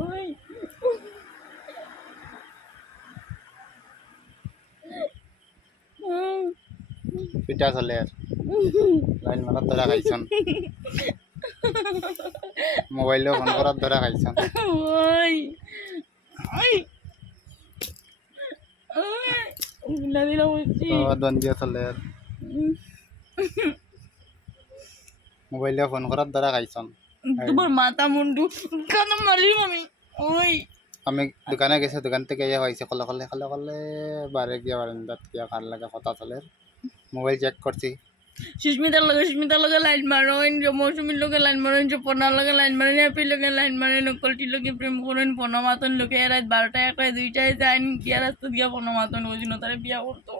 ওই পিঠা চলে আর লাইন মারার ধরা খাইছন মোবাইলও ফোন করার ধরা খাইছন ওই ওই না দিলা বলছি তো দ্বন্দ্ব চলে আর মোবাইলে ফোন করার দ্বারা খাইছন তোমার মাথা মুন্ডু কেন মারিম আমি ওই আমি দোকানে গেছে দোকান থেকে ইয়ে হয়েছে কলে কলে কলে কলে বারে গিয়া বারান্দাত গিয়া কার লাগে কথা চলে মোবাইল চেক করছি সুস্মিতার লগে লাইন মারেন যে মৌসুমীর লগে লাইন মারেন যে পনার লগে লাইন মারেন হ্যাপির লগে লাইন মারেন নকলটির লগে প্রেম করেন পনা মাতন লোকে রাত 12টায় 1টায় 2টায় যান গিয়া রাস্তা দিয়া পনা মাতন ওই জন্য তারা বিয়া করতো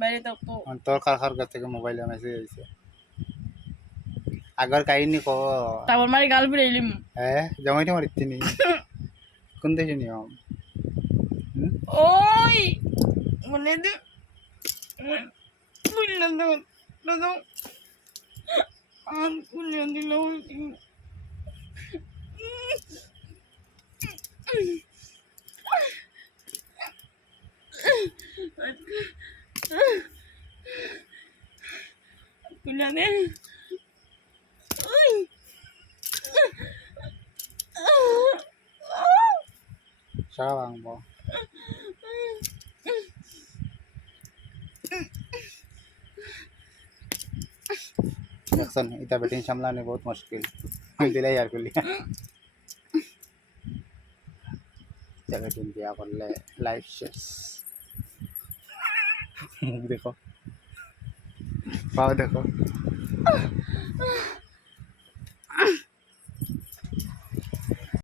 বাইরে থাকতো তোর কার কার কাছ থেকে মোবাইলে মেসেজ আইছে আগর কাহিনী ক তারপর মারি গাল ফিরাইলিম হ্যাঁ জমাইতে মারিতি নি কোন দেশে নিয়ম ওই মনে দে বুঝলাম দাদা আর বুঝলাম দিল বুঝলাম দে সারা ভাঙবো দেখছেন এটা বেটিং সামলানো বহুত মুশকিল দিলাই আর করলি বেটিং বিয়া করলে লাইফ শেষ মুখ দেখো পাও দেখো